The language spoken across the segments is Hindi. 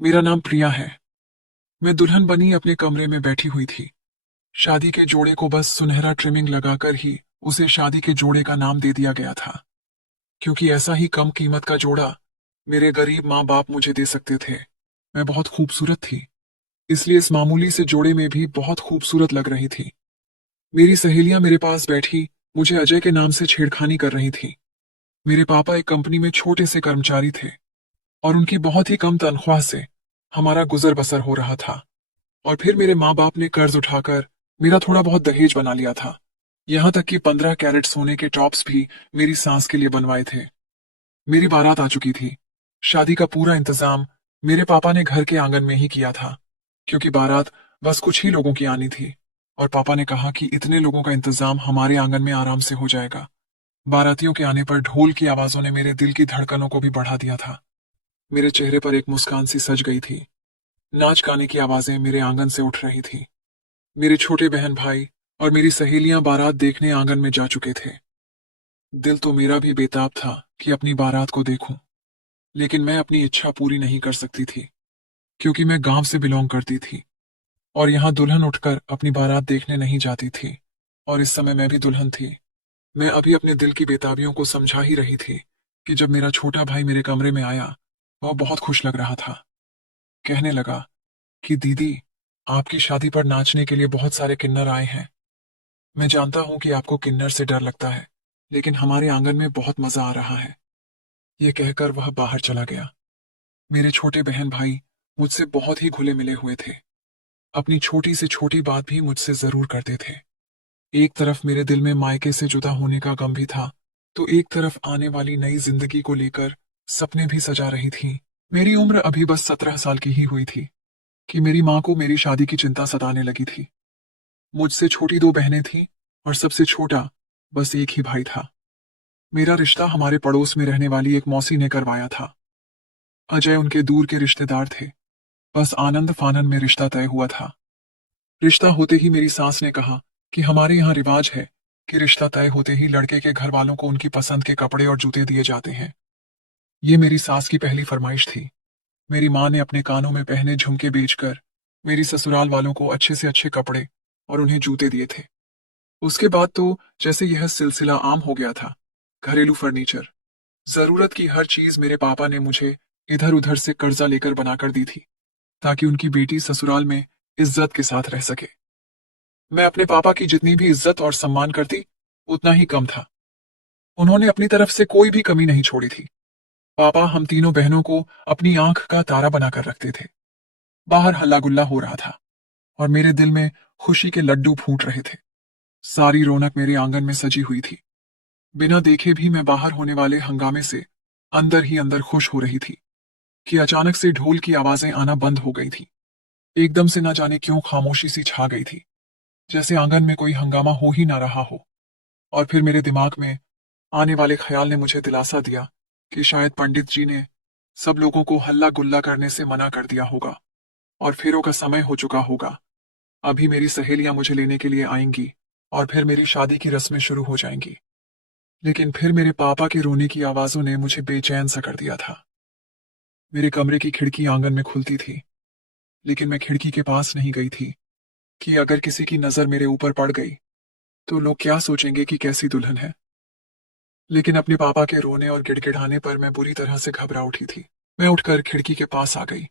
मेरा नाम प्रिया है। मैं दुल्हन बनी अपने कमरे में बैठी हुई थी। शादी के जोड़े को बस सुनहरा ट्रिमिंग लगाकर ही उसे शादी के जोड़े का नाम दे दिया गया था, क्योंकि ऐसा ही कम कीमत का जोड़ा मेरे गरीब माँ बाप मुझे दे सकते थे। मैं बहुत खूबसूरत थी, इसलिए इस मामूली से जोड़े में भी बहुत खूबसूरत लग रही थी। मेरी सहेलियां मेरे पास बैठी मुझे अजय के नाम से छेड़खानी कर रही थी। मेरे पापा एक कंपनी में छोटे से कर्मचारी थे और उनकी बहुत ही कम तनख्वाह से हमारा गुजर बसर हो रहा था। और फिर मेरे माँ बाप ने कर्ज उठाकर मेरा थोड़ा बहुत दहेज बना लिया था। यहाँ तक कि 15 कैरेट सोने के टॉप्स भी मेरी सास के लिए बनवाए थे। मेरी बारात आ चुकी थी। शादी का पूरा इंतजाम मेरे पापा ने घर के आंगन में ही किया था, क्योंकि बारात बस कुछ ही लोगों की आनी थी। और पापा ने कहा कि इतने लोगों का इंतजाम हमारे आंगन में आराम से हो जाएगा। बारातियों के आने पर ढोल की आवाजों ने मेरे दिल की धड़कनों को भी बढ़ा दिया था। मेरे चेहरे पर एक मुस्कान सी सज गई थी। नाच गाने की आवाजें मेरे आंगन से उठ रही थी। मेरे छोटे बहन भाई और मेरी सहेलियां बारात देखने आंगन में जा चुके थे। दिल तो मेरा भी बेताब था कि अपनी बारात को देखूं, लेकिन मैं अपनी इच्छा पूरी नहीं कर सकती थी, क्योंकि मैं गांव से बिलोंग करती थी और यहाँ दुल्हन उठकर अपनी बारात देखने नहीं जाती थी। और इस समय मैं भी दुल्हन थी। मैं अभी अपने दिल की बेताबियों को समझा ही रही थी कि जब मेरा छोटा भाई मेरे कमरे में आया, वह बहुत खुश लग रहा था। कहने लगा कि दीदी, आपकी शादी पर नाचने के लिए बहुत सारे किन्नर आए हैं। मैं जानता हूं कि आपको किन्नर से डर लगता है, लेकिन हमारे आंगन में बहुत मजा आ रहा है। ये कहकर वह बाहर चला गया। मेरे छोटे बहन भाई मुझसे बहुत ही घुले मिले हुए थे। अपनी छोटी से छोटी बात भी मुझसे जरूर करते थे। एक तरफ मेरे दिल में मायके से जुदा होने का गम भी था, तो एक तरफ आने वाली नई जिंदगी को लेकर सपने भी सजा रही थी। मेरी उम्र अभी बस 17 साल की ही हुई थी कि मेरी माँ को मेरी शादी की चिंता सताने लगी थी। मुझसे छोटी 2 बहनें थीं और सबसे छोटा बस एक ही भाई था। मेरा रिश्ता हमारे पड़ोस में रहने वाली एक मौसी ने करवाया था। अजय उनके दूर के रिश्तेदार थे। बस आनंद फानन में रिश्ता तय हुआ था। रिश्ता होते ही मेरी सास ने कहा कि हमारे यहाँ रिवाज है कि रिश्ता तय होते ही लड़के के घर वालों को उनकी पसंद के कपड़े और जूते दिए जाते हैं। ये मेरी सास की पहली फरमाइश थी। मेरी माँ ने अपने कानों में पहने झुमके बेचकर मेरी ससुराल वालों को अच्छे से अच्छे कपड़े और उन्हें जूते दिए थे। उसके बाद तो जैसे यह सिलसिला आम हो गया था। घरेलू फर्नीचर, जरूरत की हर चीज मेरे पापा ने मुझे इधर उधर से कर्जा लेकर बनाकर दी थी, ताकि उनकी बेटी ससुराल में इज्जत के साथ रह सके। मैं अपने पापा की जितनी भी इज्जत और सम्मान करती, उतना ही कम था। उन्होंने अपनी तरफ से कोई भी कमी नहीं छोड़ी थी। पापा हम तीनों बहनों को अपनी आंख का तारा बनाकर रखते थे। बाहर हल्ला गुल्ला हो रहा था और मेरे दिल में खुशी के लड्डू फूट रहे थे। सारी रौनक मेरे आंगन में सजी हुई थी। बिना देखे भी मैं बाहर होने वाले हंगामे से अंदर ही अंदर खुश हो रही थी कि अचानक से ढोल की आवाजें आना बंद हो गई थी। एकदम से न जाने क्यों खामोशी सी छा गई थी, जैसे आंगन में कोई हंगामा हो ही ना रहा हो। और फिर मेरे दिमाग में आने वाले ख्याल ने मुझे दिलासा दिया कि शायद पंडित जी ने सब लोगों को हल्ला गुल्ला करने से मना कर दिया होगा और फेरों का समय हो चुका होगा। अभी मेरी सहेलियां मुझे लेने के लिए आएंगी और फिर मेरी शादी की रस्में शुरू हो जाएंगी। लेकिन फिर मेरे पापा के रोने की आवाजों ने मुझे बेचैन सा कर दिया था। मेरे कमरे की खिड़की आंगन में खुलती थी, लेकिन मैं खिड़की के पास नहीं गई थी कि अगर किसी की नजर मेरे ऊपर पड़ गई तो लोग क्या सोचेंगे कि कैसी दुल्हन है। लेकिन अपने पापा के रोने और गिड़गिड़ाने पर मैं बुरी तरह से घबरा उठी थी। मैं उठकर खिड़की के पास आ गई।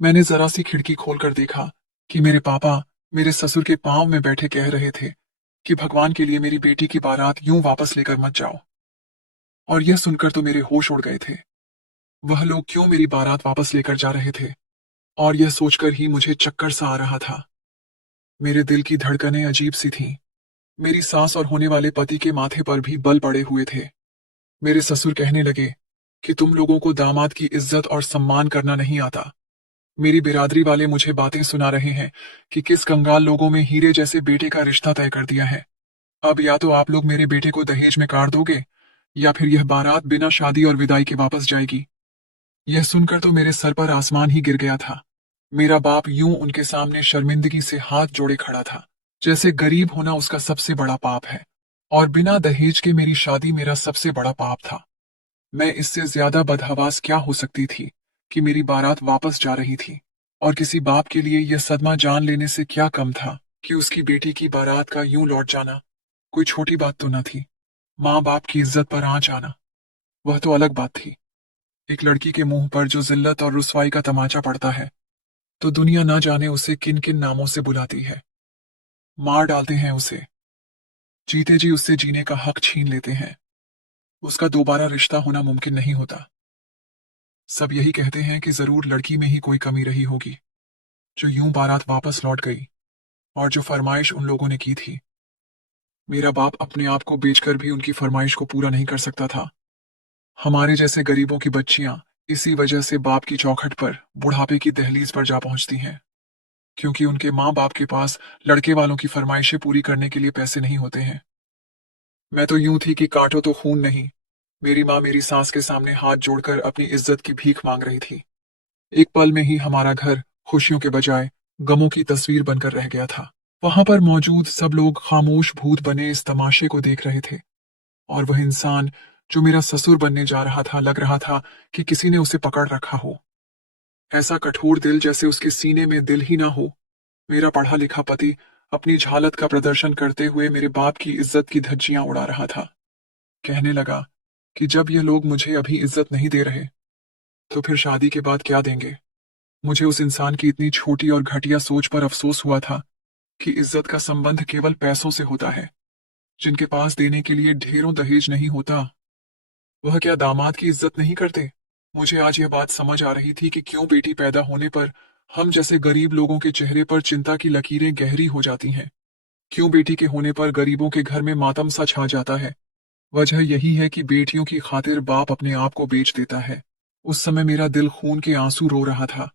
मैंने जरा सी खिड़की खोलकर देखा कि मेरे पापा मेरे ससुर के पांव में बैठे कह रहे थे कि भगवान के लिए मेरी बेटी की बारात यूं वापस लेकर मत जाओ। और यह सुनकर तो मेरे होश उड़ गए थे। वह लोग क्यों मेरी बारात वापस लेकर जा रहे थे, और यह सोचकर ही मुझे चक्कर सा आ रहा था। मेरे दिल की धड़कनें अजीब सी थीं। मेरी सास और होने वाले पति के माथे पर भी बल पड़े हुए थे। मेरे ससुर कहने लगे कि तुम लोगों को दामाद की इज्जत और सम्मान करना नहीं आता। मेरी बिरादरी वाले मुझे बातें सुना रहे हैं कि किस कंगाल लोगों में हीरे जैसे बेटे का रिश्ता तय कर दिया है। अब या तो आप लोग मेरे बेटे को दहेज में काट दोगे, या फिर यह बारात बिना शादी और विदाई के वापस जाएगी। यह सुनकर तो मेरे सर पर आसमान ही गिर गया था। मेरा बाप यूं उनके सामने शर्मिंदगी से हाथ जोड़े खड़ा था, जैसे गरीब होना उसका सबसे बड़ा पाप है और बिना दहेज के मेरी शादी मेरा सबसे बड़ा पाप था। मैं इससे ज्यादा बदहवास क्या हो सकती थी कि मेरी बारात वापस जा रही थी। और किसी बाप के लिए यह सदमा जान लेने से क्या कम था कि उसकी बेटी की बारात का यूं लौट जाना कोई छोटी बात तो न थी। माँ बाप की इज्जत पर आंच आना, वह तो अलग बात थी। एक लड़की के मुंह पर जो जिल्लत और रुसवाई का तमाचा पड़ता है, तो दुनिया न जाने उसे किन किन नामों से बुलाती है। मार डालते हैं उसे, जीते जी उससे जीने का हक छीन लेते हैं। उसका दोबारा रिश्ता होना मुमकिन नहीं होता। सब यही कहते हैं कि जरूर लड़की में ही कोई कमी रही होगी, जो यूं बारात वापस लौट गई, और जो फरमाइश उन लोगों ने की थी। मेरा बाप अपने आप को बेचकर भी उनकी फरमाइश को पूरा नहीं कर सकता था। हमारे जैसे गरीबों की बच्चियां इसी वजह से बाप की चौखट पर बुढ़ापे की दहलीज पर जा पहुंचती हैं, क्योंकि उनके माँ बाप के पास लड़के वालों की फरमाइशें पूरी करने के लिए पैसे नहीं होते हैं। मैं तो यूं थी कि काटो तो खून नहीं। मेरी माँ मेरी सास के सामने हाथ जोड़कर अपनी इज्जत की भीख मांग रही थी। एक पल में ही हमारा घर खुशियों के बजाय गमों की तस्वीर बनकर रह गया था। वहां पर मौजूद सब लोग खामोश भूत बने इस तमाशे को देख रहे थे, और वह इंसान जो मेरा ससुर बनने जा रहा था, लग रहा था कि किसी ने उसे पकड़ रखा हो। ऐसा कठोर दिल जैसे उसके सीने में दिल ही ना हो। मेरा पढ़ा लिखा पति अपनी झालत का प्रदर्शन करते हुए मेरे बाप की इज्जत की धज्जियां उड़ा रहा था। कहने लगा कि जब ये लोग मुझे अभी इज्जत नहीं दे रहे, तो फिर शादी के बाद क्या देंगे। मुझे उस इंसान की इतनी छोटी और घटिया सोच पर अफसोस हुआ था कि इज्जत का संबंध केवल पैसों से होता है। जिनके पास देने के लिए ढेरों दहेज नहीं होता, वह क्या दामाद की इज्जत नहीं करते। मुझे आज यह बात समझ आ रही थी कि क्यों बेटी पैदा होने पर हम जैसे गरीब लोगों के चेहरे पर चिंता की लकीरें गहरी हो जाती हैं। क्यों बेटी के होने पर गरीबों के घर में मातम सा छा जाता है। वजह यही है कि बेटियों की खातिर बाप अपने आप को बेच देता है। उस समय मेरा दिल खून के आंसू रो रहा था।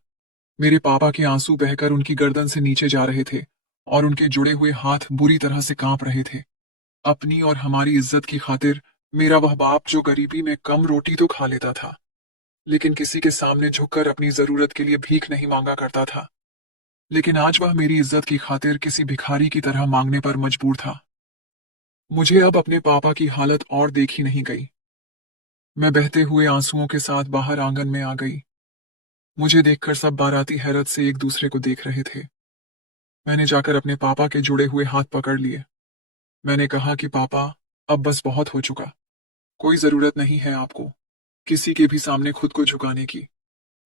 मेरे पापा के आंसू बहकर उनकी गर्दन से नीचे जा रहे थे, और उनके जुड़े हुए हाथ बुरी तरह से कांप रहे थे। अपनी और हमारी इज्जत की खातिर मेरा वह बाप जो गरीबी में कम रोटी तो खा लेता था, लेकिन किसी के सामने झुककर अपनी जरूरत के लिए भीख नहीं मांगा करता था। लेकिन आज वह मेरी इज्जत की खातिर किसी भिखारी की तरह मांगने पर मजबूर था। मुझे अब अपने पापा की हालत और देखी नहीं गई। मैं बहते हुए आंसुओं के साथ बाहर आंगन में आ गई। मुझे देखकर सब बाराती हैरत से एक दूसरे को देख रहे थे। मैंने जाकर अपने पापा के जुड़े हुए हाथ पकड़ लिए। मैंने कहा कि पापा, अब बस बहुत हो चुका। कोई जरूरत नहीं है आपको किसी के भी सामने खुद को झुकाने की।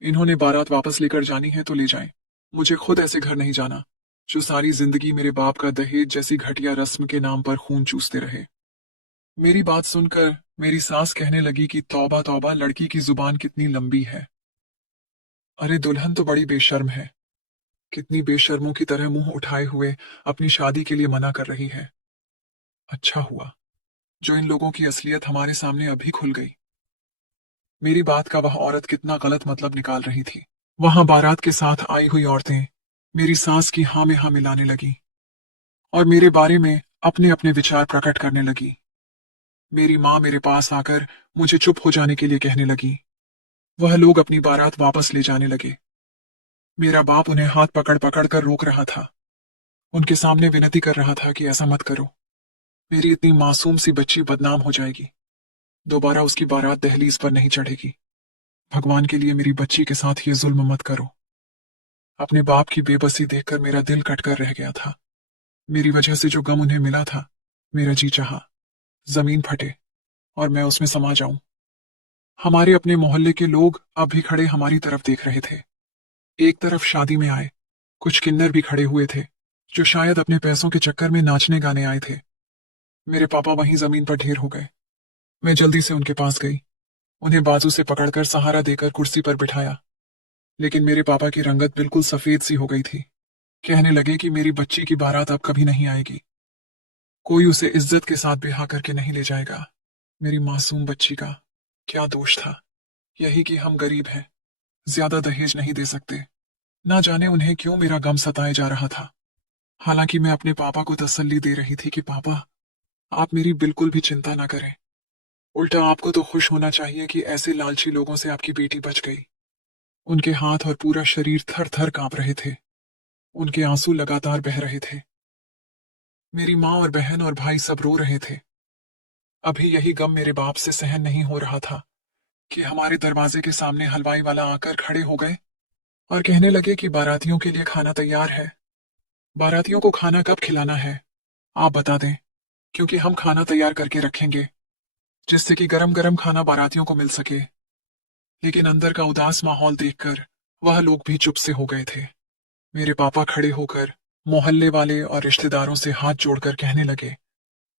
इन्होंने बारात वापस लेकर जानी है तो ले जाएं। मुझे खुद ऐसे घर नहीं जाना जो सारी जिंदगी मेरे बाप का दहेज जैसी घटिया रस्म के नाम पर खून चूसते रहे। मेरी बात सुनकर मेरी सास कहने लगी कि तौबा तौबा, लड़की की जुबान कितनी लंबी है। अरे दुल्हन तो बड़ी बेशर्म है। कितनी बेशर्मों की तरह मुंह उठाए हुए अपनी शादी के लिए मना कर रही है। अच्छा हुआ जो इन लोगों की असलियत हमारे सामने अभी खुल गई। मेरी बात का वह औरत कितना गलत मतलब निकाल रही थी। वहां बारात के साथ आई हुई औरतें मेरी सास की हाँ में हाँ मिलाने लगी, और मेरे बारे में अपने अपने विचार प्रकट करने लगी। मेरी माँ मेरे पास आकर मुझे चुप हो जाने के लिए कहने लगी। वह लोग अपनी बारात वापस ले जाने लगे। मेरा बाप उन्हें हाथ पकड़ पकड़ कर रोक रहा था। उनके सामने विनती कर रहा था कि ऐसा मत करो। मेरी इतनी मासूम सी बच्ची बदनाम हो जाएगी। दोबारा उसकी बारात दहलीज पर नहीं चढ़ेगी। भगवान के लिए मेरी बच्ची के साथ ये जुल्म मत करो। अपने बाप की बेबसी देखकर मेरा दिल कटकर रह गया था। मेरी वजह से जो गम उन्हें मिला था, मेरा जी चाहा जमीन फटे और मैं उसमें समा जाऊं। हमारे अपने मोहल्ले के लोग अब भी खड़े हमारी तरफ देख रहे थे। एक तरफ शादी में आए कुछ किन्नर भी खड़े हुए थे, जो शायद अपने पैसों के चक्कर में नाचने गाने आए थे। मेरे पापा वहीं जमीन पर ढेर हो गए। मैं जल्दी से उनके पास गई, उन्हें बाजू से पकड़कर सहारा देकर कुर्सी पर बिठाया। लेकिन मेरे पापा की रंगत बिल्कुल सफेद सी हो गई थी। कहने लगे कि मेरी बच्ची की बारात अब कभी नहीं आएगी। कोई उसे इज्जत के साथ ब्याह करके नहीं ले जाएगा। मेरी मासूम बच्ची का क्या दोष था। यही कि हम गरीब हैं, ज्यादा दहेज नहीं दे सकते। ना जाने उन्हें क्यों मेरा गम सताए जा रहा था। हालांकि मैं अपने पापा को तसल्ली दे रही थी कि पापा, आप मेरी बिल्कुल भी चिंता ना करें। उल्टा आपको तो खुश होना चाहिए कि ऐसे लालची लोगों से आपकी बेटी बच गई। उनके हाथ और पूरा शरीर थर थर कांप रहे थे। उनके आंसू लगातार बह रहे थे। मेरी माँ और बहन और भाई सब रो रहे थे। अभी यही गम मेरे बाप से सहन नहीं हो रहा था कि हमारे दरवाजे के सामने हलवाई वाला आकर खड़े हो गए और कहने लगे कि बारातियों के लिए खाना तैयार है। बारातियों को खाना कब खिलाना है आप बता दें, क्योंकि हम खाना तैयार करके रखेंगे जिससे कि गरम गरम खाना बारातियों को मिल सके। लेकिन अंदर का उदास माहौल देखकर वह लोग भी चुप से हो गए थे। मेरे पापा खड़े होकर मोहल्ले वाले और रिश्तेदारों से हाथ जोड़कर कहने लगे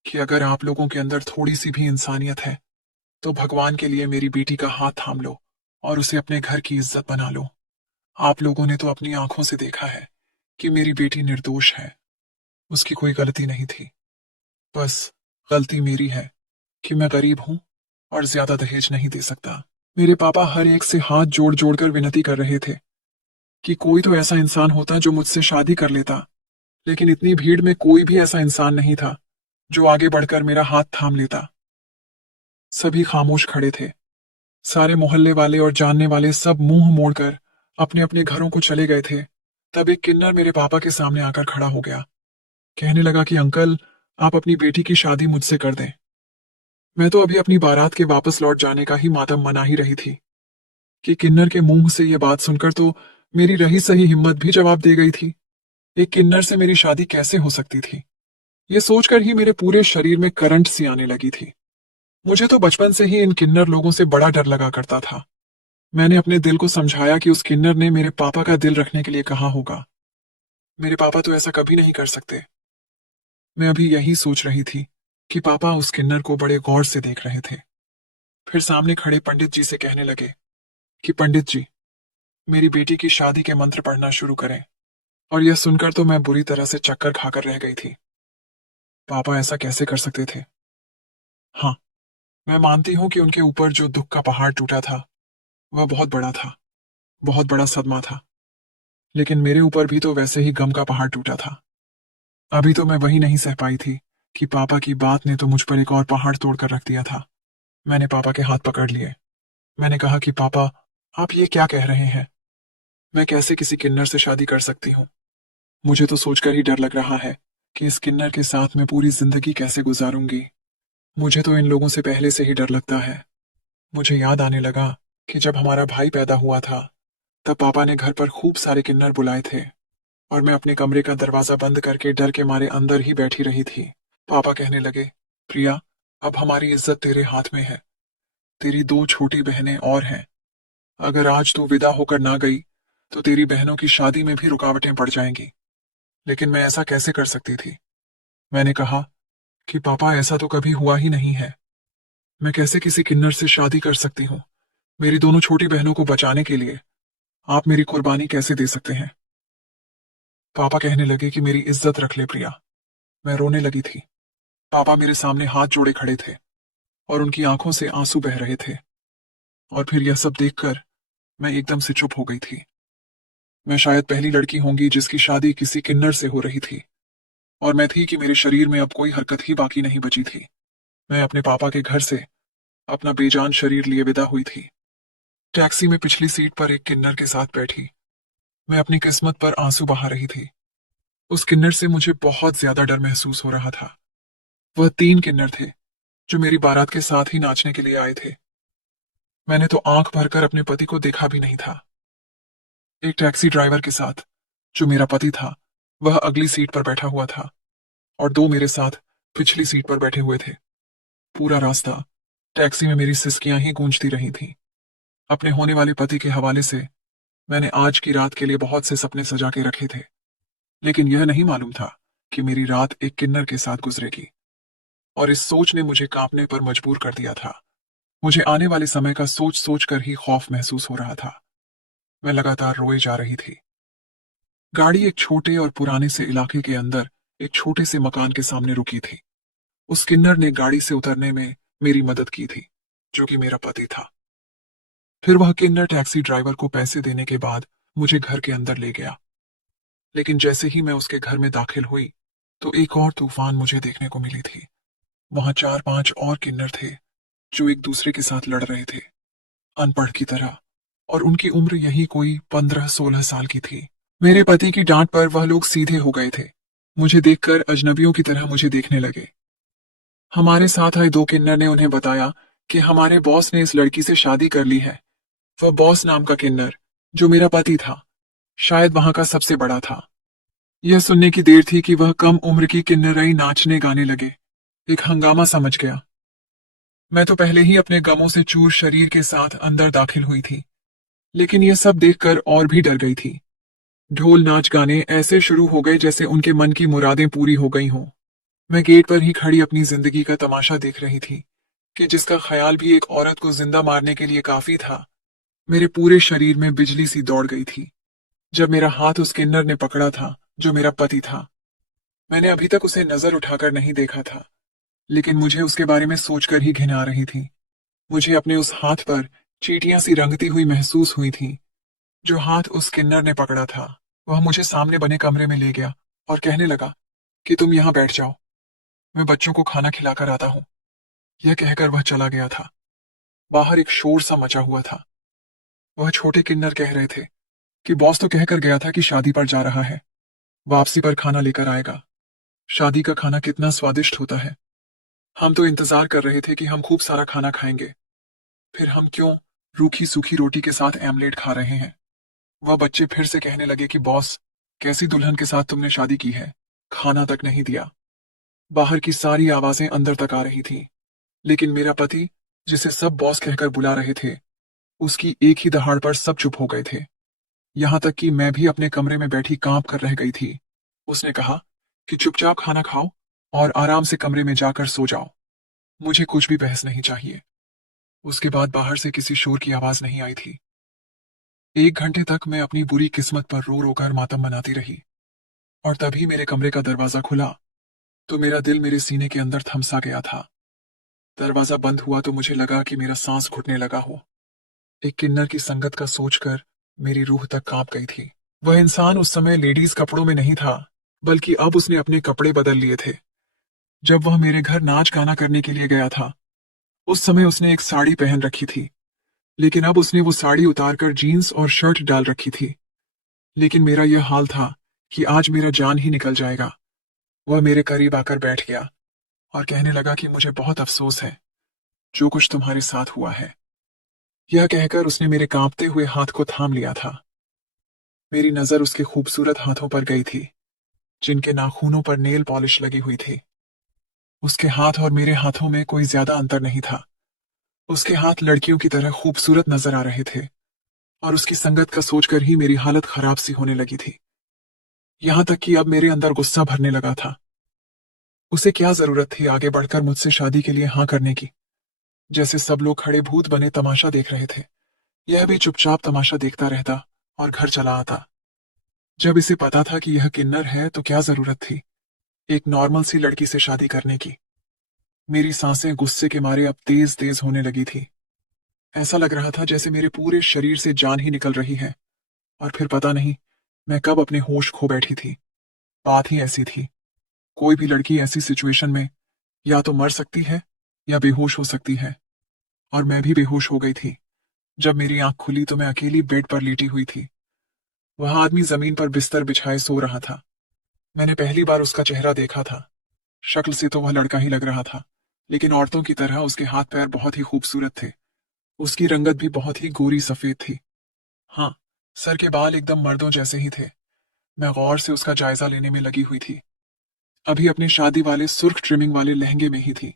कि अगर आप लोगों के अंदर थोड़ी सी भी इंसानियत है तो भगवान के लिए मेरी बेटी का हाथ थाम लो और उसे अपने घर की इज्जत बना लो। आप लोगों ने तो अपनी आंखों से देखा है कि मेरी बेटी निर्दोष है, उसकी कोई गलती नहीं थी। बस गलती मेरी है कि मैं गरीब हूं और ज्यादा दहेज नहीं दे सकता। मेरे पापा हर एक से हाथ जोड़ जोड़कर विनती कर रहे थे कि कोई तो ऐसा इंसान होता जो मुझसे शादी कर लेता, लेकिन इतनी भीड़ में कोई भी ऐसा इंसान नहीं था जो आगे बढ़कर मेरा हाथ थाम लेता। सभी खामोश खड़े थे। सारे मोहल्ले वाले और जानने वाले सब मुंह मोड़कर अपने अपने घरों को चले गए थे। तब एक किन्नर मेरे पापा के सामने आकर खड़ा हो गया। कहने लगा कि अंकल, आप अपनी बेटी की शादी मुझसे कर दें। मैं तो अभी अपनी बारात के वापस लौट जाने का ही मातम मना ही रही थी कि किन्नर के मुंह से यह बात सुनकर तो मेरी रही सही हिम्मत भी जवाब दे गई थी। एक किन्नर से मेरी शादी कैसे हो सकती थी, ये सोचकर ही मेरे पूरे शरीर में करंट सी आने लगी थी। मुझे तो बचपन से ही इन किन्नर लोगों से बड़ा डर लगा करता था। मैंने अपने दिल को समझाया कि उस किन्नर ने मेरे पापा का दिल रखने के लिए कहा होगा। मेरे पापा तो ऐसा कभी नहीं कर सकते। मैं अभी यही सोच रही थी कि पापा उस किन्नर को बड़े गौर से देख रहे थे। फिर सामने खड़े पंडित जी से कहने लगे कि पंडित जी, मेरी बेटी की शादी के मंत्र पढ़ना शुरू करें। और यह सुनकर तो मैं बुरी तरह से चक्कर खाकर रह गई थी। पापा ऐसा कैसे कर सकते थे? हाँ, मैं मानती हूं कि उनके ऊपर जो दुख का पहाड़ टूटा था वह बहुत बड़ा था, बहुत बड़ा सदमा था। लेकिन मेरे ऊपर भी तो वैसे ही गम का पहाड़ टूटा था। अभी तो मैं वही नहीं सह पाई थी कि पापा की बात ने तो मुझ पर एक और पहाड़ तोड़कर रख दिया था। मैंने पापा के हाथ पकड़ लिए। मैंने कहा कि पापा, आप ये क्या कह रहे हैं? मैं कैसे किसी किन्नर से शादी कर सकती हूँ? मुझे तो सोचकर ही डर लग रहा है कि इस किन्नर के साथ मैं पूरी जिंदगी कैसे गुजारूंगी। मुझे तो इन लोगों से पहले से ही डर लगता है। मुझे याद आने लगा कि जब हमारा भाई पैदा हुआ था तब पापा ने घर पर खूब सारे किन्नर बुलाए थे और मैं अपने कमरे का दरवाजा बंद करके डर के मारे अंदर ही बैठी रही थी। पापा कहने लगे, प्रिया, अब हमारी इज्जत तेरे हाथ में है। तेरी दो छोटी बहनें और हैं। अगर आज तू विदा होकर ना गई तो तेरी बहनों की शादी में भी रुकावटें पड़ जाएंगी। लेकिन मैं ऐसा कैसे कर सकती थी? मैंने कहा कि पापा, ऐसा तो कभी हुआ ही नहीं है। मैं कैसे किसी किन्नर से शादी कर सकती हूँ? मेरी दोनों छोटी बहनों को बचाने के लिए आप मेरी कुर्बानी कैसे दे सकते हैं? पापा कहने लगे कि मेरी इज्जत रख ले प्रिया। मैं रोने लगी थी। पापा मेरे सामने हाथ जोड़े खड़े थे और उनकी आंखों से आंसू बह रहे थे। और फिर यह सब देखकर मैं एकदम से चुप हो गई थी। मैं शायद पहली लड़की होंगी जिसकी शादी किसी किन्नर से हो रही थी और मैं थी कि मेरे शरीर में अब कोई हरकत ही बाकी नहीं बची थी। मैं अपने पापा के घर से अपना बेजान शरीर लिए विदा हुई थी। टैक्सी में पिछली सीट पर एक किन्नर के साथ बैठी मैं अपनी किस्मत पर आंसू बहा रही थी। उस किन्नर से मुझे बहुत ज्यादा डर महसूस हो रहा था। वह तीन किन्नर थे जो मेरी बारात के साथ ही नाचने के लिए आए थे। मैंने तो आंख भरकर अपने पति को देखा भी नहीं था। एक टैक्सी ड्राइवर के साथ जो मेरा पति था वह अगली सीट पर बैठा हुआ था और दो मेरे साथ पिछली सीट पर बैठे हुए थे। पूरा रास्ता टैक्सी में मेरी सिसकियां ही गूंजती रही थीं। अपने होने वाले पति के हवाले से मैंने आज की रात के लिए बहुत से सपने सजा के रखे थे, लेकिन यह नहीं मालूम था कि मेरी रात एक किन्नर के साथ गुजरेगी। और इस सोच ने मुझे कांपने पर मजबूर कर दिया था। मुझे आने वाले समय का सोच सोच कर ही खौफ महसूस हो रहा था। मैं लगातार रोए जा रही थी। गाड़ी एक छोटे और पुराने से इलाके के अंदर एक छोटे से मकान के सामने रुकी थी। उस किन्नर ने गाड़ी से उतरने में मेरी मदद की थी, जो कि मेरा पति था। फिर वह किन्नर टैक्सी ड्राइवर को पैसे देने के बाद मुझे घर के अंदर ले गया। लेकिन जैसे ही मैं उसके घर में दाखिल हुई तो एक और तूफान मुझे देखने को मिली थी। वहां चार पांच और किन्नर थे जो एक दूसरे के साथ लड़ रहे थे, अनपढ़ की तरह, और उनकी उम्र यही कोई 15-16 साल की थी। मेरे पति की डांट पर वह लोग सीधे हो गए थे। मुझे देखकर अजनबियों की तरह मुझे देखने लगे। हमारे साथ आए दो किन्नर ने उन्हें बताया कि हमारे बॉस ने इस लड़की से शादी कर ली है। वह बॉस नाम का किन्नर, जो मेरा पति था, शायद वहां का सबसे बड़ा था। यह सुनने की देर थी कि वह कम उम्र की किन्नराई नाचने गाने लगे। एक हंगामा समझ गया। मैं तो पहले ही अपने गमों से चूर शरीर के साथ अंदर दाखिल हुई थी, लेकिन यह सब देखकर और भी डर गई थी। ढोल नाच गाने ऐसे शुरू हो गए जैसे उनके मन की मुरादें पूरी हो गई हों। मैं गेट पर ही खड़ी अपनी जिंदगी का तमाशा देख रही थी कि जिसका ख्याल भी एक औरत को जिंदा मारने के लिए काफी था। मेरे पूरे शरीर में बिजली सी दौड़ गई थी जब मेरा हाथ उस किन्नर ने पकड़ा था जो मेरा पति था। मैंने अभी तक उसे नजर उठाकर नहीं देखा था, लेकिन मुझे उसके बारे में सोचकर ही घिन आ रही थी। मुझे अपने उस हाथ पर चींटियां सी रंगती हुई महसूस हुई थी। जो हाथ उस किन्नर ने पकड़ा था, वह मुझे सामने बने कमरे में ले गया और कहने लगा कि तुम यहां बैठ जाओ, मैं बच्चों को खाना खिलाकर आता हूं। यह कहकर वह चला गया था। बाहर एक शोर सा मचा हुआ था। वह छोटे किन्नर कह रहे थे कि बॉस तो कहकर गया था कि शादी पर जा रहा है, वापसी पर खाना लेकर आएगा। शादी का खाना कितना स्वादिष्ट होता है। हम तो इंतजार कर रहे थे कि हम खूब सारा खाना खाएंगे, फिर हम क्यों रूखी सूखी रोटी के साथ एमलेट खा रहे हैं। वह बच्चे फिर से कहने लगे कि बॉस, कैसी दुल्हन के साथ तुमने शादी की है, खाना तक नहीं दिया। बाहर की सारी आवाजें अंदर तक आ रही थीं, लेकिन मेरा पति, जिसे सब बॉस कहकर बुला रहे थे, उसकी एक ही दहाड़ पर सब चुप हो गए थे। यहां तक कि मैं भी अपने कमरे में बैठी कांप कर रह गई थी। उसने कहा कि चुपचाप खाना खाओ और आराम से कमरे में जाकर सो जाओ। मुझे कुछ भी बहस नहीं चाहिए। उसके बाद बाहर से किसी शोर की आवाज नहीं आई थी। 1 घंटे तक मैं अपनी बुरी किस्मत पर रो रो कर मातम मनाती रही, और तभी मेरे कमरे का दरवाजा खुला तो मेरा दिल मेरे सीने के अंदर थमसा गया था। दरवाजा बंद हुआ तो मुझे लगा कि मेरा सांस घुटने लगा हो। एक किन्नर की संगत का सोचकर मेरी रूह तक कांप गई थी। वह इंसान उस समय लेडीज कपड़ों में नहीं था, बल्कि अब उसने अपने कपड़े बदल लिए थे। जब वह मेरे घर नाच गाना करने के लिए गया था, उस समय उसने एक साड़ी पहन रखी थी, लेकिन अब उसने वो साड़ी उतारकर जीन्स और शर्ट डाल रखी थी। लेकिन मेरा यह हाल था कि आज मेरा जान ही निकल जाएगा। वह मेरे करीब आकर बैठ गया और कहने लगा कि मुझे बहुत अफसोस है जो कुछ तुम्हारे साथ हुआ है। यह कहकर उसने मेरे कांपते हुए हाथ को थाम लिया था। मेरी नजर उसके खूबसूरत हाथों पर गई थी, जिनके नाखूनों पर नेल पॉलिश लगी हुई थी। उसके हाथ और मेरे हाथों में कोई ज्यादा अंतर नहीं था। उसके हाथ लड़कियों की तरह खूबसूरत नजर आ रहे थे, और उसकी संगत का सोचकर ही मेरी हालत खराब सी होने लगी थी। यहां तक कि अब मेरे अंदर गुस्सा भरने लगा था। उसे क्या जरूरत थी आगे बढ़कर मुझसे शादी के लिए हाँ करने की, जैसे सब लोग खड़े भूत बने तमाशा देख रहे थे। यह भी चुपचाप तमाशा देखता रहता और घर चला आता। जब इसे पता था कि यह किन्नर है तो क्या जरूरत थी एक नॉर्मल सी लड़की से शादी करने की। मेरी सांसें गुस्से के मारे अब तेज तेज होने लगी थी। ऐसा लग रहा था जैसे मेरे पूरे शरीर से जान ही निकल रही है, और फिर पता नहीं मैं कब अपने होश खो बैठी थी। बात ही ऐसी थी। कोई भी लड़की ऐसी सिचुएशन में या तो मर सकती है या बेहोश हो सकती है, और मैं भी बेहोश हो गई थी। जब मेरी आंख खुली तो मैं अकेली बेड पर लेटी हुई थी। वह आदमी जमीन पर बिस्तर बिछाए सो रहा था। मैंने पहली बार उसका चेहरा देखा था। शक्ल से तो वह लड़का ही लग रहा था, लेकिन औरतों की तरह उसके हाथ पैर बहुत ही खूबसूरत थे। उसकी रंगत भी बहुत ही गोरी सफेद थी। हाँ, सर के बाल एकदम मर्दों जैसे ही थे। मैं गौर से उसका जायजा लेने में लगी हुई थी। अभी अपनी शादी वाले सुर्ख ट्रिमिंग वाले लहंगे में ही थी।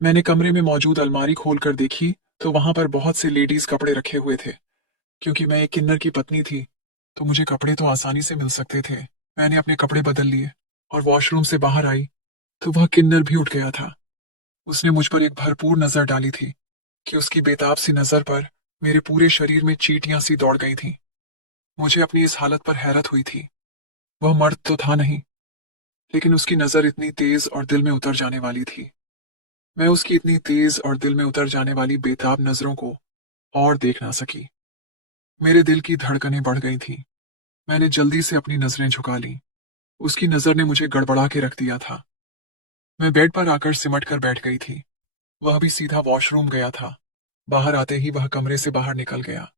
मैंने कमरे में मौजूद अलमारी खोलकर देखी तो वहां पर बहुत से लेडीज कपड़े रखे हुए थे। क्योंकि मैं एक किन्नर की पत्नी थी, तो मुझे कपड़े तो आसानी से मिल सकते थे। मैंने अपने कपड़े बदल लिए और वॉशरूम से बाहर आई तो वह किन्नर भी उठ गया था। उसने मुझ पर एक भरपूर नजर डाली थी कि उसकी बेताब सी नजर पर मेरे पूरे शरीर में चींटियां सी दौड़ गई थीं। मुझे अपनी इस हालत पर हैरत हुई थी। वह मर्द तो था नहीं, लेकिन उसकी नजर इतनी तेज और दिल में उतर जाने वाली थी। मैं उसकी इतनी तेज और दिल में उतर जाने वाली बेताब नजरों को और देख ना सकी। मेरे दिल की धड़कनें बढ़ गई थीं। मैंने जल्दी से अपनी नजरें झुका लीं। उसकी नजर ने मुझे गड़बड़ा के रख दिया था। मैं बेड पर आकर सिमट कर बैठ गई थी। वह भी सीधा वॉशरूम गया था। बाहर आते ही वह कमरे से बाहर निकल गया।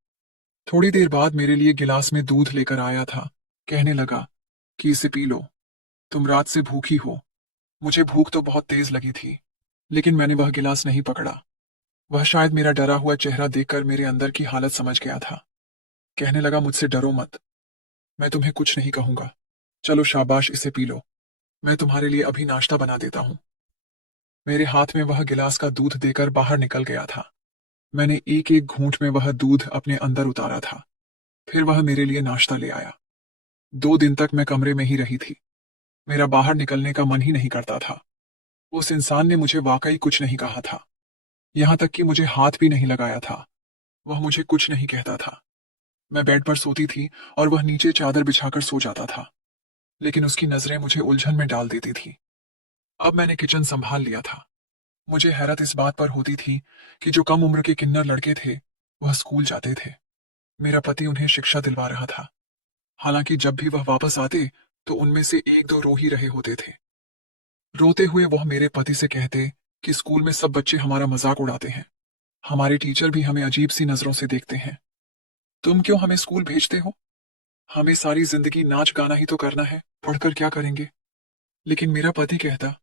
थोड़ी देर बाद मेरे लिए गिलास में दूध लेकर आया था। कहने लगा कि इसे पी लो, तुम रात से भूखी हो। मुझे भूख तो बहुत तेज लगी थी, लेकिन मैंने वह गिलास नहीं पकड़ा। वह शायद मेरा डरा हुआ चेहरा देखकर मेरे अंदर की हालत समझ गया था। कहने लगा, मुझसे डरो मत, मैं तुम्हें कुछ नहीं कहूंगा। चलो शाबाश, इसे पी लो, मैं तुम्हारे लिए अभी नाश्ता बना देता हूँ। मेरे हाथ में वह गिलास का दूध देकर बाहर निकल गया था। मैंने एक एक घूंट में वह दूध अपने अंदर उतारा था। फिर वह मेरे लिए नाश्ता ले आया। 2 दिन तक मैं कमरे में ही रही थी। मेरा बाहर निकलने का मन ही नहीं करता था। उस इंसान ने मुझे वाकई कुछ नहीं कहा था। यहां तक कि मुझे हाथ भी नहीं लगाया था। वह मुझे कुछ नहीं कहता था। मैं बेड पर सोती थी और वह नीचे चादर बिछाकर सो जाता था। लेकिन उसकी नजरें मुझे उलझन में डाल देती थी। अब मैंने किचन संभाल लिया था। मुझे हैरत इस बात पर होती थी कि जो कम उम्र के किन्नर लड़के थे, वह स्कूल जाते थे। मेरा पति उन्हें शिक्षा दिलवा रहा था। हालांकि जब भी वह वापस आते तो उनमें से एक दो रो ही रहे होते थे। रोते हुए वह मेरे पति से कहते कि स्कूल में सब बच्चे हमारा मजाक उड़ाते हैं। हमारे टीचर भी हमें अजीब सी नजरों से देखते हैं। तुम क्यों हमें स्कूल भेजते हो? हमें सारी जिंदगी नाच गाना ही तो करना है, पढ़कर क्या करेंगे? लेकिन मेरा पति कहता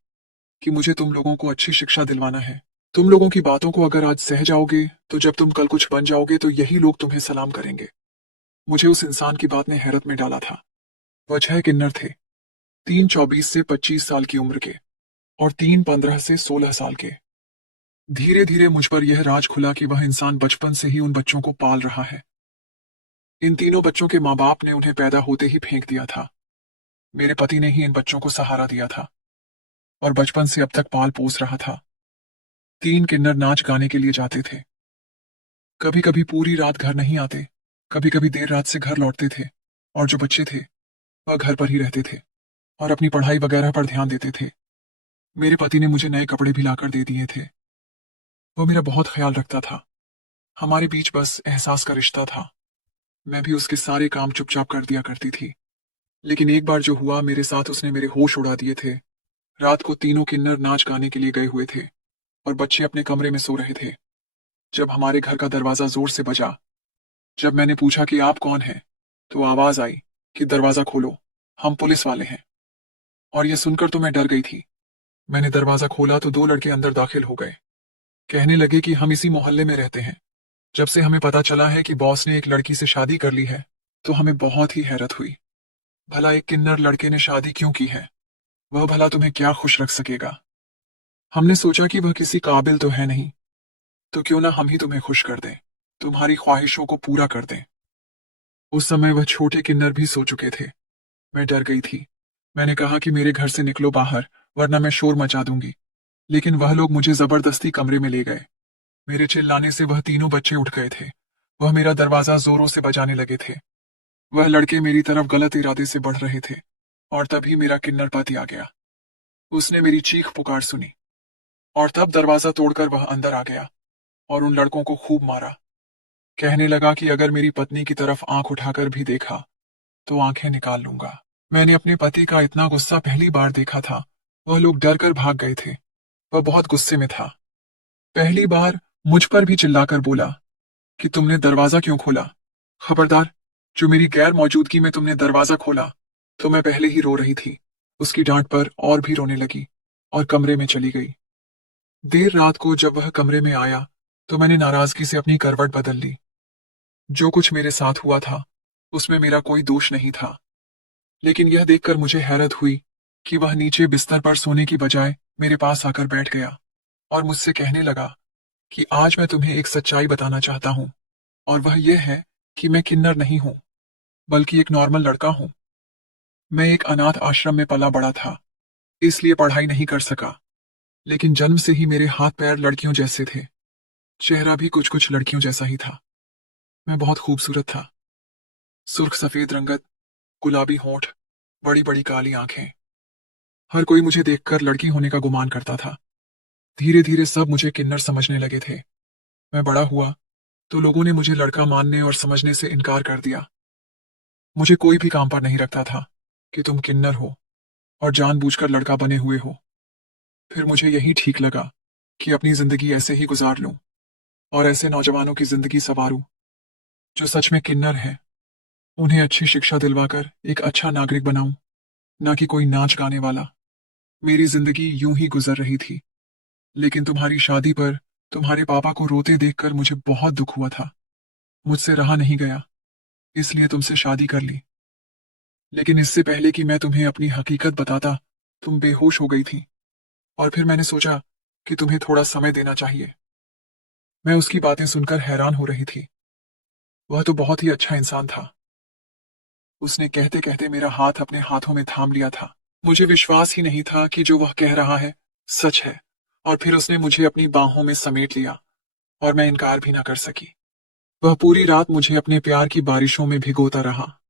कि मुझे तुम लोगों को अच्छी शिक्षा दिलवाना है। तुम लोगों की बातों को अगर आज सह जाओगे तो जब तुम कल कुछ बन जाओगे तो यही लोग तुम्हें सलाम करेंगे। मुझे उस इंसान की बात ने हैरत में डाला था। वह 6 किन्नर थे, 3 24 से 25 साल की उम्र के और 3 15 से 16 साल के। धीरे धीरे मुझ पर यह राज खुला कि वह इंसान बचपन से ही उन बच्चों को पाल रहा है। इन तीनों बच्चों के माँ बाप ने उन्हें पैदा होते ही फेंक दिया था। मेरे पति ने ही इन बच्चों को सहारा दिया था और बचपन से अब तक पाल पोस रहा था। 3 किन्नर नाच गाने के लिए जाते थे। कभी कभी पूरी रात घर नहीं आते, कभी कभी देर रात से घर लौटते थे। और जो बच्चे थे वह घर पर ही रहते थे और अपनी पढ़ाई वगैरह पर ध्यान देते थे। मेरे पति ने मुझे नए कपड़े भी लाकर दे दिए थे। वो मेरा बहुत ख्याल रखता था। हमारे बीच बस एहसास का रिश्ता था। मैं भी उसके सारे काम चुपचाप कर दिया करती थी। लेकिन एक बार जो हुआ मेरे साथ, उसने मेरे होश उड़ा दिए थे। रात को तीनों किन्नर नाच गाने के लिए गए हुए थे और बच्चे अपने कमरे में सो रहे थे। जब हमारे घर का दरवाजा जोर से बजा, जब मैंने पूछा कि आप कौन हैं, तो आवाज आई कि दरवाजा खोलो, हम पुलिस वाले हैं। और यह सुनकर तो मैं डर गई थी। मैंने दरवाजा खोला तो 2 लड़के अंदर दाखिल हो गए। कहने लगे कि हम इसी मोहल्ले में रहते हैं। जब से हमें पता चला है कि बॉस ने एक लड़की से शादी कर ली है, तो हमें बहुत ही हैरत हुई। भला एक किन्नर लड़के ने शादी क्यों की है? वह भला तुम्हें क्या खुश रख सकेगा? हमने सोचा कि वह किसी काबिल तो है नहीं, तो क्यों ना हम ही तुम्हें खुश कर दें, तुम्हारी ख्वाहिशों को पूरा कर दें। उस समय वह छोटे किन्नर भी सो चुके थे। मैं डर गई थी। मैंने कहा कि मेरे घर से निकलो बाहर, वरना मैं शोर मचा दूंगी। लेकिन वह लोग मुझे जबरदस्ती कमरे में ले गए। मेरे चिल्लाने से वह तीनों बच्चे उठ गए थे। वह मेरा दरवाजा जोरों से बजाने लगे थे। वह लड़के मेरी तरफ गलत इरादे से बढ़ रहे थे और तभी मेरा किन्नर पति आ गया। उसने मेरी चीख पुकार सुनी और तब दरवाजा तोड़कर वह अंदर आ गया और उन लड़कों को खूब मारा। कहने लगा कि अगर मेरी पत्नी की तरफ आंख उठाकर भी देखा तो आंखें निकाल लूंगा। मैंने अपने पति का इतना गुस्सा पहली बार देखा था। वह लोग डर कर भाग गए थे। वह बहुत गुस्से में था। पहली बार मुझ पर भी चिल्लाकर बोला कि तुमने दरवाजा क्यों खोला? खबरदार, जो मेरी गैर मौजूदगी में तुमने दरवाजा खोला। तो मैं पहले ही रो रही थी। उसकी डांट पर और भी रोने लगी और कमरे में चली गई। देर रात को जब वह कमरे में आया तो मैंने नाराजगी से अपनी करवट बदल ली। जो कुछ मेरे साथ हुआ था उसमें मेरा कोई दोष नहीं था। लेकिन यह देखकर मुझे हैरत हुई कि वह नीचे बिस्तर पर सोने की बजाय मेरे पास आकर बैठ गया और मुझसे कहने लगा कि आज मैं तुम्हें एक सच्चाई बताना चाहता हूं, और वह यह है कि मैं किन्नर नहीं हूं, बल्कि एक नॉर्मल लड़का हूं। मैं एक अनाथ आश्रम में पला बड़ा था, इसलिए पढ़ाई नहीं कर सका। लेकिन जन्म से ही मेरे हाथ पैर लड़कियों जैसे थे। चेहरा भी कुछ कुछ लड़कियों जैसा ही था। मैं बहुत खूबसूरत था। सुर्ख सफेद रंगत, गुलाबी होंठ, बड़ी बड़ी काली आंखें। हर कोई मुझे देखकर लड़की होने का गुमान करता था। धीरे धीरे सब मुझे किन्नर समझने लगे थे। मैं बड़ा हुआ तो लोगों ने मुझे लड़का मानने और समझने से इनकार कर दिया। मुझे कोई भी काम पर नहीं रखता था कि तुम किन्नर हो और जानबूझकर लड़का बने हुए हो। फिर मुझे यही ठीक लगा कि अपनी जिंदगी ऐसे ही गुजार लूं और ऐसे नौजवानों की जिंदगी संवारूं जो सच में किन्नर हैं। उन्हें अच्छी शिक्षा दिलवाकर एक अच्छा नागरिक बनाऊं, ना कि कोई नाच गाने वाला। मेरी जिंदगी यूं ही गुजर रही थी। लेकिन तुम्हारी शादी पर तुम्हारे पापा को रोते देखकर मुझे बहुत दुख हुआ था। मुझसे रहा नहीं गया, इसलिए तुमसे शादी कर ली। लेकिन इससे पहले कि मैं तुम्हें अपनी हकीकत बताता, तुम बेहोश हो गई थी। और फिर मैंने सोचा कि तुम्हें थोड़ा समय देना चाहिए। मैं उसकी बातें सुनकर हैरान हो रही थी। वह तो बहुत ही अच्छा इंसान था। उसने कहते कहते मेरा हाथ अपने हाथों में थाम लिया था। मुझे विश्वास ही नहीं था कि जो वह कह रहा है सच है। और फिर उसने मुझे अपनी बाहों में समेट लिया और मैं इनकार भी ना कर सकी। वह पूरी रात मुझे अपने प्यार की बारिशों में भिगोता रहा।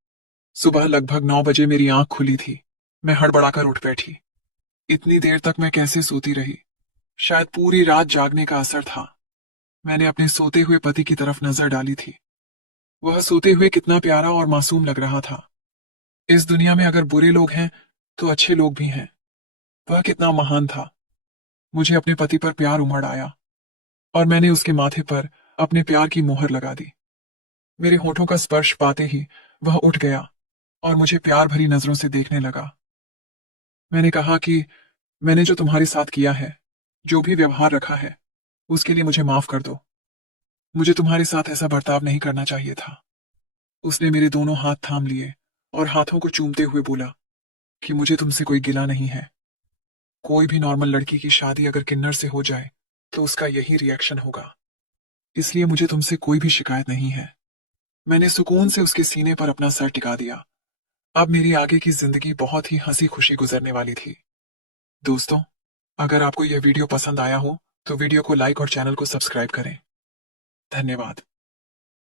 सुबह लगभग 9 बजे मेरी आंख खुली थी। मैं हड़बड़ाकर उठ बैठी। इतनी देर तक मैं कैसे सोती रही? शायद पूरी रात जागने का असर था। मैंने अपने सोते हुए पति की तरफ नजर डाली थी। वह सोते हुए कितना प्यारा और मासूम लग रहा था। इस दुनिया में अगर बुरे लोग हैं तो अच्छे लोग भी हैं। वह कितना महान था। मुझे अपने पति पर प्यार उमड़ आया और मैंने उसके माथे पर अपने प्यार की मोहर लगा दी। मेरे होठों का स्पर्श पाते ही वह उठ गया और मुझे प्यार भरी नजरों से देखने लगा। मैंने कहा कि मैंने जो तुम्हारे साथ किया है, जो भी व्यवहार रखा है, उसके लिए मुझे माफ कर दो। मुझे तुम्हारे साथ ऐसा बर्ताव नहीं करना चाहिए था। उसने मेरे दोनों हाथ थाम लिए और हाथों को चूमते हुए बोला कि मुझे तुमसे कोई गिला नहीं है। कोई भी नॉर्मल लड़की की शादी अगर किन्नर से हो जाए तो उसका यही रिएक्शन होगा। इसलिए मुझे तुमसे कोई भी शिकायत नहीं है। मैंने सुकून से उसके सीने पर अपना सर टिका दिया। अब मेरी आगे की जिंदगी बहुत ही हंसी खुशी गुजरने वाली थी। दोस्तों, अगर आपको यह वीडियो पसंद आया हो तो वीडियो को लाइक और चैनल को सब्सक्राइब करें। धन्यवाद।